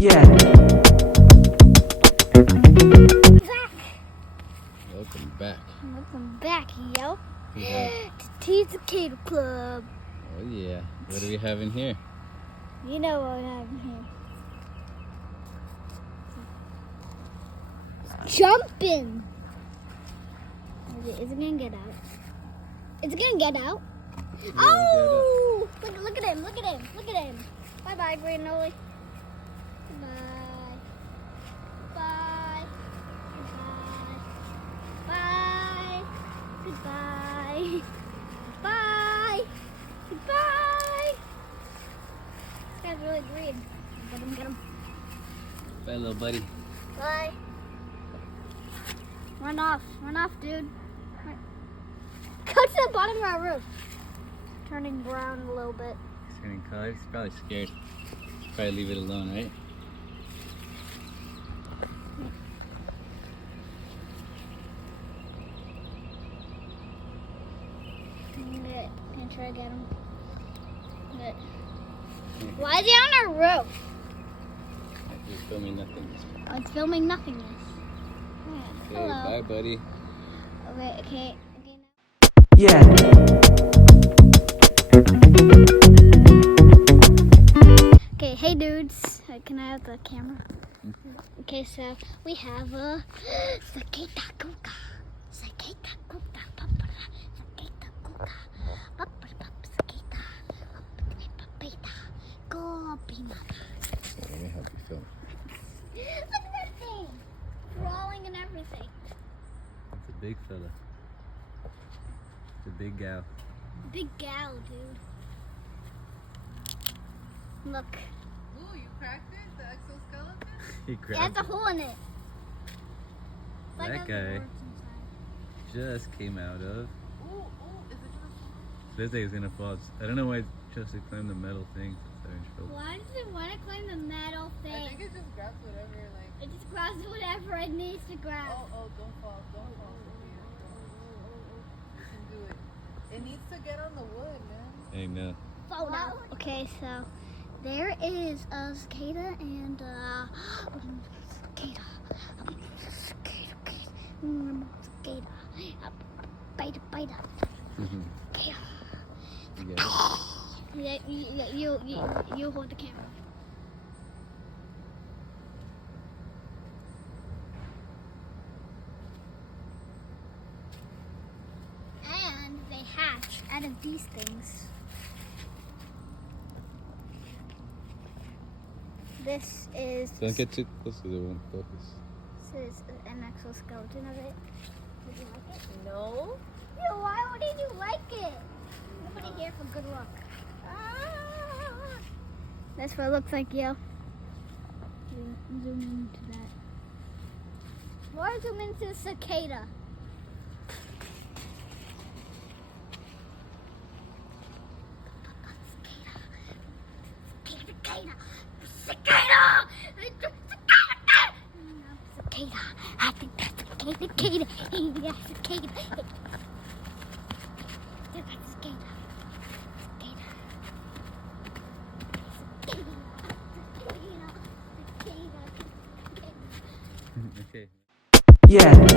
Yeah. Welcome back. Welcome back, yo. Yeah. To Cicada Club. Oh yeah. What do we have in here? You know what I have in here. Jumping. Is it gonna get out? Is it gonna get out? Yeah, Oh! Look at him! Look at him! Look at him! Bye bye, green anole. Bye. Bye. Goodbye. Bye. Goodbye. Bye. Goodbye. This guy's really green. Get him, get him. Bye, little buddy. Bye. Run off, dude. Go to the bottom of our roof. Turning brown a little bit. He's turning colors. He's probably scared. Probably leave it alone, right? Can I try to get him? Good. Why is he on our roof? He's filming nothing. Oh, it's filming nothingness. Okay, Hello. bye, buddy. Okay. Yeah. Okay, hey dudes. Can I have the camera? Okay, so we have a Cicada Cuca. Cicada Cuca. Cicada Cuca. Cicada. Papita. Go peanut. Let me help you film. Look at that thing. Crawling and everything. It's a big fella. It's a big gal. Big gal, dude. Look. Ooh, you cracked it? The exoskeleton? He It has grabbed a it. hole in it. It's That has guy. words inside. Just came out of. Ooh, is it gonna fall? This thing is gonna fall. I don't know why Chelsea climbed the metal thing. It's having trouble. Why does it want to climb the metal I thing? think it just grabs whatever, like. It just grabs whatever it needs to grab. Oh, don't fall, Sophia. You can do it. It needs to get on the wood, man. I know. Oh, no. Okay, so there is a cicada and cicada. Cicada. Bite. Cicada. You got Yeah, you hold the camera. And they hatch out of these things. This is Don't get too close because it won't focus. This is an exoskeleton of it. Would you like it? No? Yo, why wouldn't you like it? Nobody here for good luck. Ah! That's what it looks like, yo. Zoom into that. Why zoom into the cicada? Cicada! Cicada! Cicada! I think that's cicada. Yeah, cicada. Look at cicada. Okay. Yeah.